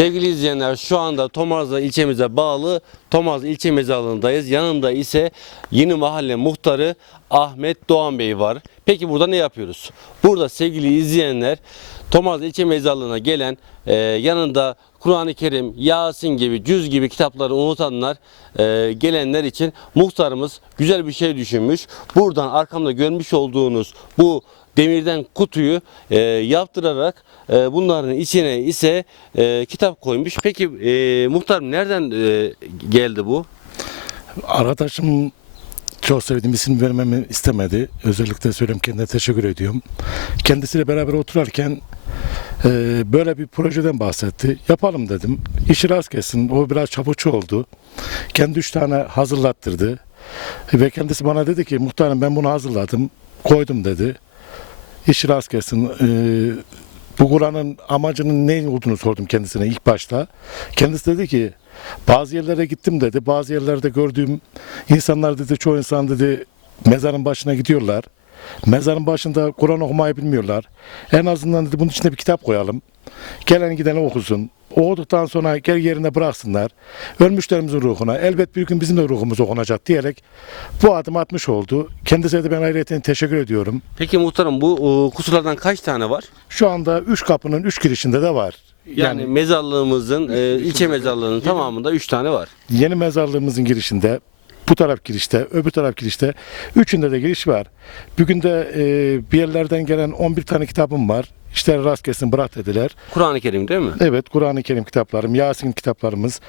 Sevgili izleyenler şu anda Tomarza ilçemize bağlı Tomarza ilçe mezarlığındayız. Yanımda ise yeni mahalle muhtarı Ahmet Doğan Bey var. Peki burada ne yapıyoruz? Burada sevgili izleyenler Tomarza ilçe mezarlığına gelen e, yanında Kur'an-ı Kerim, Yasin gibi, Cüz gibi kitapları unutanlar, e, gelenler için muhtarımız güzel bir şey düşünmüş. Buradan arkamda görmüş olduğunuz bu demirden kutuyu e, yaptırarak e, bunların içine ise e, kitap koymuş. Peki e, muhtarım nereden e, geldi bu? Arkadaşım çok sevdiğim isim vermemi istemedi. Özellikle söyleyeyim kendine teşekkür ediyorum. Kendisiyle beraber otururken e, böyle bir projeden bahsetti. Yapalım dedim. İşi rast gelsin. O biraz çabuçu oldu. Kendi üç tane hazırlattırdı. Ve kendisi bana dedi ki muhtarım ben bunu hazırladım. Koydum dedi. İşi rast gelsin. E, bu Kur'an'ın amacının ne olduğunu sordum kendisine ilk başta. Kendisi dedi ki bazı yerlere gittim dedi. Bazı yerlerde gördüğüm insanlar dedi çoğu insan dedi mezarın başına gidiyorlar. Mezarın başında Kur'an okumayı bilmiyorlar. En azından dedi bunun içine bir kitap koyalım. Gelen giden okusun. O Okuduktan sonra gel yerine bıraksınlar. Ölmüşlerimizin ruhuna elbet bir gün bizim de ruhumuz okunacak diyerek bu adım atmış oldu. Kendisine de ben ayrıca teşekkür ediyorum. Peki muhtarım bu e, kutulardan kaç tane var? Şu anda üç kapının üç girişinde de var. Yani, mezarlığımızın, e, ilçe mezarlığının tamamında 3 tane var. Yeni mezarlığımızın girişinde bu taraf girişte, öbür taraf girişte. Üçünde de giriş var. Bugün de e, bir yerlerden gelen 11 tane kitabım var. İşte rast kesin bırak dediler. Kur'an-ı Kerim değil mi? Evet Kur'an-ı Kerim kitaplarım, Yasin kitaplarımız.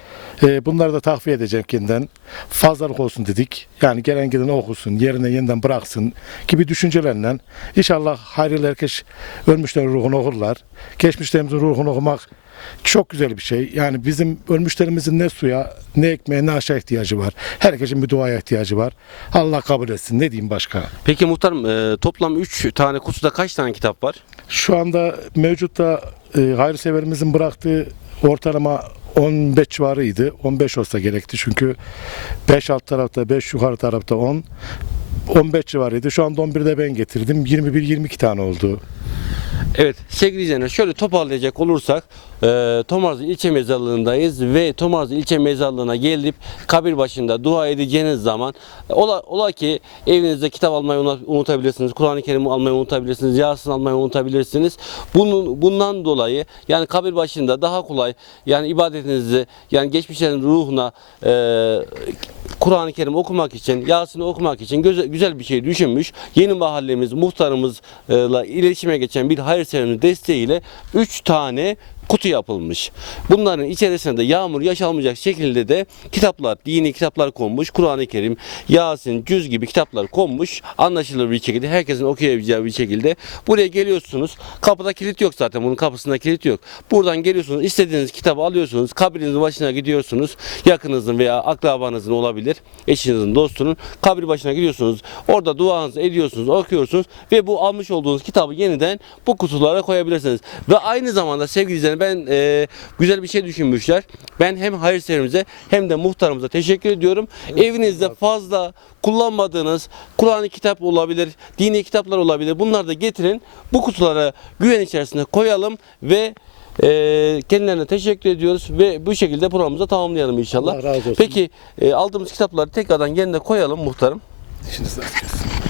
E, bunları da tahfiye edeceğim yeniden. Fazlalık olsun dedik. Yani gelen giden okusun, yerine yeniden bıraksın gibi düşüncelerle. İnşallah hayırlı herkes ölmüşlerin ruhunu okurlar. Geçmişlerimizin ruhunu okumak çok güzel bir şey. Yani bizim ölmüşlerimizin ne suya, ne ekmeğe, ne aşağı ihtiyacı var. Herkesin bir duaya ihtiyacı var. Allah kabul etsin. Ne diyeyim başka? Peki muhtarım e, toplam 3 tane kutuda kaç tane kitap var? Şu anda mevcutta e, hayırseverimizin bıraktığı ortalama 15 civarıydı. 15 olsa gerekti çünkü 5 alt tarafta 5 yukarı tarafta 10. 15 civarıydı. Şu anda 11'de ben getirdim. 21-22 tane oldu. Evet sevgili izleyenler şöyle toparlayacak olursak e, Tomarz ilçe mezarlığındayız ve Tomarz ilçe mezarlığına gelip kabir başında dua edeceğiniz zaman ola, ola ki evinizde kitap almayı unutabilirsiniz, Kur'an-ı Kerim almayı unutabilirsiniz, Yasin almayı unutabilirsiniz. Bunun, bundan dolayı yani kabir başında daha kolay yani ibadetinizi yani geçmişlerin ruhuna e, Kur'an-ı Kerim okumak için, Yasin'i okumak için güzel, bir şey düşünmüş. Yeni mahallemiz, muhtarımızla iletişime geçen bir hayırseverin desteğiyle 3 tane kutu yapılmış. Bunların içerisinde de yağmur yaşanmayacak şekilde de kitaplar, dini kitaplar konmuş. Kur'an-ı Kerim, Yasin, Cüz gibi kitaplar konmuş. Anlaşılır bir şekilde, herkesin okuyabileceği bir şekilde. Buraya geliyorsunuz. Kapıda kilit yok zaten. Bunun kapısında kilit yok. Buradan geliyorsunuz. istediğiniz kitabı alıyorsunuz. Kabrinizin başına gidiyorsunuz. Yakınızın veya akrabanızın olabilir. Eşinizin, dostunun. Kabir başına gidiyorsunuz. Orada duanızı ediyorsunuz, okuyorsunuz ve bu almış olduğunuz kitabı yeniden bu kutulara koyabilirsiniz. Ve aynı zamanda sevgili izleyenler ben e, güzel bir şey düşünmüşler. Ben hem hayırseverimize hem de muhtarımıza teşekkür ediyorum. Evinizde fazla kullanmadığınız Kur'an-ı kitap olabilir, dini kitaplar olabilir. Bunları da getirin. Bu kutulara güven içerisinde koyalım ve e, kendilerine teşekkür ediyoruz ve bu şekilde programımızı tamamlayalım inşallah. Peki e, aldığımız kitapları tekrardan yerine koyalım muhtarım. İşiniz gelsin.